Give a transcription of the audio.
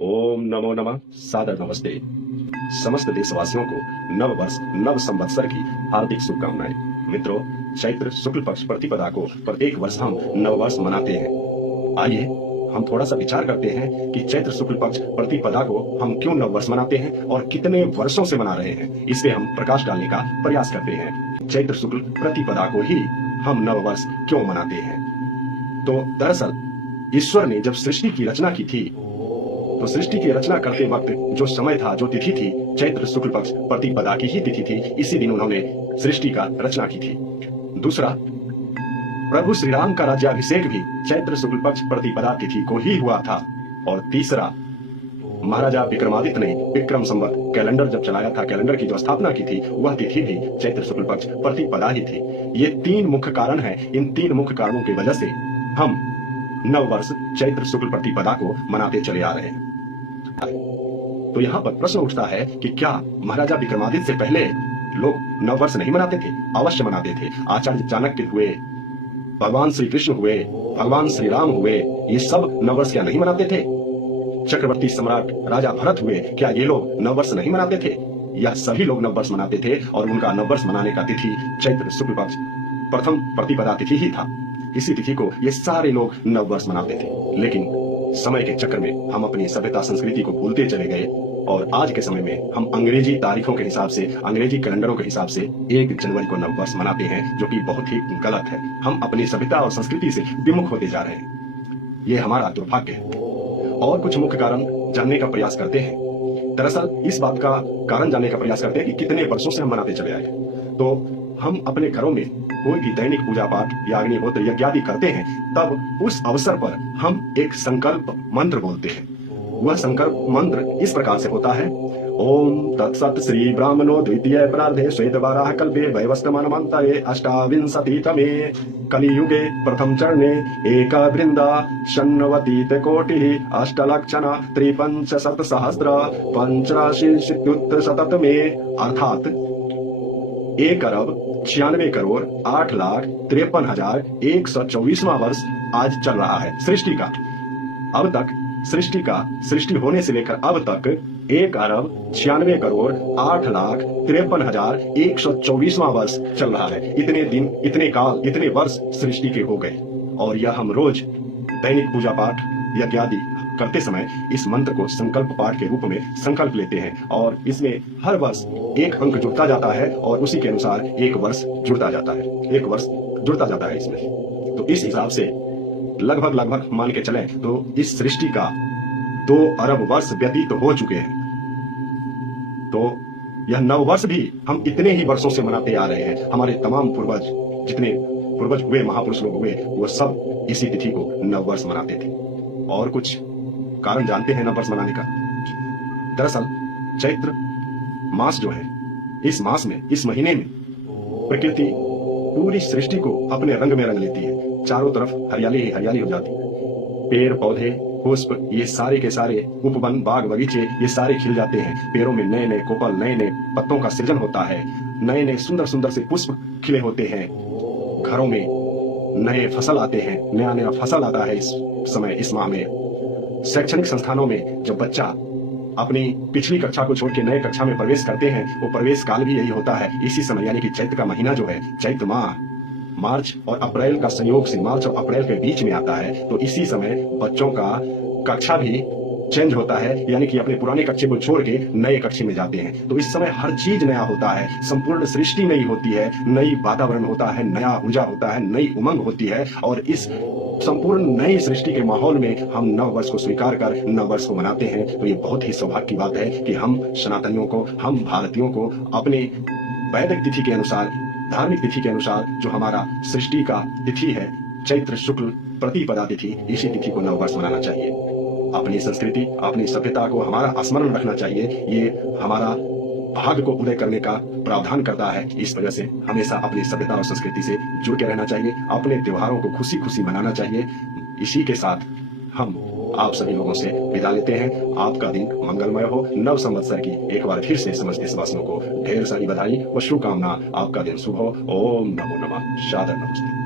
ओम नमो नमः। सादर नमस्ते। समस्त देशवासियों को नव वर्ष नव संवत्सर की हार्दिक शुभकामनाएं। मित्रों, चैत्र शुक्ल पक्ष प्रतिपदा को प्रत्येक वर्ष हम नव वर्ष मनाते हैं। आइए हम थोड़ा सा विचार करते हैं कि चैत्र शुक्ल पक्ष प्रतिपदा को हम क्यों नव वर्ष मनाते हैं और कितने वर्षों से मना रहे हैं। इस पे हम प्रकाश डालने का प्रयास करते हैं। चैत्र शुक्ल प्रतिपदा को ही हम नव वर्ष क्यों मनाते हैं। तो दरअसल ईश्वर ने जब सृष्टि की रचना की थी, तो सृष्टि की रचना करते वक्त जो समय था, जो तिथि थी, चैत्र शुक्ल पक्ष प्रतिपदा की ही तिथि थी। इसी दिन उन्होंने सृष्टि का रचना की थी। दूसरा, प्रभु श्री राम का राज्याभिषेक भी चैत्र शुक्ल पक्ष प्रतिपदा तिथि को ही हुआ था। और तीसरा, महाराजा विक्रमादित्य ने विक्रम संवत कैलेंडर जब चलाया था, कैलेंडर की जो स्थापना की थी, वह तिथि भी चैत्र शुक्ल पक्ष प्रतिपदा ही थी। ये तीन मुख्य कारण है। इन तीन मुख्य कारणों की वजह से हम नव वर्ष चैत्र शुक्ल प्रतिपदा को मनाते चले आ रहे हैं। तो यहाँ पर प्रश्न उठता है कि क्या महाराजा विक्रमादित्य से पहले लोग नव वर्ष नहीं मनाते थे? अवश्य मनाते थे। आचार्य चाणक्य हुए, भगवान श्री कृष्ण हुए, भगवान श्री राम हुए, ये सब नव वर्ष क्या नहीं मनाते थे? चक्रवर्ती सम्राट राजा भरत हुए, क्या ये लोग नव वर्ष नहीं मनाते थे? यह सभी लोग नव वर्ष मनाते थे और उनका नव वर्ष मनाने का तिथि चैत्र शुक्ल पक्ष प्रथम प्रतिपदा तिथि ही था। इसी तिथि को ये सारे लोग नव वर्ष मनाते थे। लेकिन समय के चक्कर में हम अपनी सभ्यता संस्कृति को भूलते चले गए और आज के समय में हम अंग्रेजी तारीखों के हिसाब से, अंग्रेजी कैलेंडरों के हिसाब से 1 जनवरी को नव वर्ष मनाते हैं, जो कि बहुत ही गलत है। हम अपनी सभ्यता और संस्कृति से विमुख होते जा रहे हैं। ये हमारा दुर्भाग्य है। और कुछ मुख्य कारण जानने का प्रयास करते हैं। दरअसल इस बात का कारण जानने का प्रयास करते हैं कि कितने वर्षों से हम मनाते चले आए। तो हम अपने घरों में कोई भी दैनिक पूजा पाठ या अग्निहोत्र यज्ञ आदि करते हैं, तब उस अवसर पर हम एक संकल्प मंत्र बोलते हैं। वह संकल्प मंत्र इस प्रकार से होता है: ओम तत्सत श्री ब्राह्मणो द्वितीय प्रार्धे श्वेतवाराह कल्पे वैवस्वतमन्वन्तरे अष्टाविंशतितमे कलियुगे प्रथम चरणे एक वृंदा षण्णवतित कोटिः अष्टलक्षण त्रिपंचशत सहस्र पंचाशीत्युत्तरशततमे, अर्थात 1,96,8,53,124वां वर्ष आज चल रहा है सृष्टि का। अब तक सृष्टि होने से लेकर अब तक 1,96,8,53,124वां वर्ष चल रहा है। इतने दिन, इतने काल, इतने वर्ष सृष्टि के हो गए और यह हम रोज दैनिक पूजा पाठ यज्ञ आदि करते समय इस मंत्र को संकल्प पाठ के रूप में संकल्प लेते हैं और इसमें हर वर्ष एक अंक जुड़ता जाता है और उसी के अनुसार एक वर्ष जुड़ता जाता है, एक वर्ष जुड़ता जाता है इसमें। तो इस हिसाब से लगभग मान के चलें तो इस सृष्टि का 2 अरब वर्ष व्यतीत हो चुके हैं। तो यह नव वर्ष भी हम इतने ही वर्षों से मनाते आ रहे हैं। हमारे तमाम पूर्वज, जितने पूर्वज हुए, महापुरुष लोग हुए, वो सब इसी तिथि को नव वर्ष मनाते थे। और कुछ कारण जानते हैं नव वर्ष मनाने का। दरअसल चैत्र मास जो है, इस मास में, इस महीने में प्रकृति पूरी सृष्टि को अपने रंग में रंग लेती है। चारों तरफ हरियाली ही हरियाली हो जाती है। पेड़ पौधे, पुष्प, ये सारे के सारे उपवन, बाग बगीचे, ये सारे खिल जाते हैं। पेड़ों में नए नए कोपल, नए नए पत्तों का सृजन होता है। नए नए सुंदर सुंदर से पुष्प खिले होते हैं। घरों में नए फसल आते हैं, नया नया फसल आता है इस समय, इस माह में। शैक्षणिक संस्थानों में जब बच्चा अपनी पिछली कक्षा को छोड़ के नए कक्षा में प्रवेश करते हैं, वो प्रवेश काल भी यही होता है इसी समय, यानी कि चैत्र का महीना जो है, चैत्र माह मार्च और अप्रैल का संयोग से, मार्च और अप्रैल के बीच में आता है। तो इसी समय बच्चों का कक्षा भी चेंज होता है, यानी कि अपने पुराने कक्षे को छोड़ के नए कक्षे में जाते हैं। तो इस समय हर चीज नया होता है, संपूर्ण सृष्टि नई होती है, नई वातावरण होता है, नया ऊर्जा होता है, नई उमंग होती है। और इस संपूर्ण नई सृष्टि के माहौल में हम नव वर्ष को स्वीकार कर नव वर्ष को मनाते हैं। तो ये बहुत ही सौभाग्य की बात है कि हम सनातनियों को, हम भारतीयों को अपने वैदिक तिथि के अनुसार, धार्मिक तिथि के अनुसार जो हमारा सृष्टि का तिथि है, चैत्र शुक्ल प्रतिपदा तिथि, इसी तिथि को नव वर्ष मनाना चाहिए। अपनी संस्कृति, अपनी सभ्यता को हमारा स्मरण रखना चाहिए। ये हमारा भाग्य को उदय करने का प्रावधान करता है। इस वजह से हमेशा अपनी सभ्यता और संस्कृति से जुड़ के रहना चाहिए। अपने त्योहारों को खुशी खुशी मनाना चाहिए। इसी के साथ हम आप सभी लोगों से विदा लेते हैं। आपका दिन मंगलमय हो। नव संवत्सर की एक बार फिर से समस्त देशवासियों को ढेर सारी बधाई व शुभकामना। आपका दिन शुभ हो। ओम नमो नमः। सादर नमस्ते।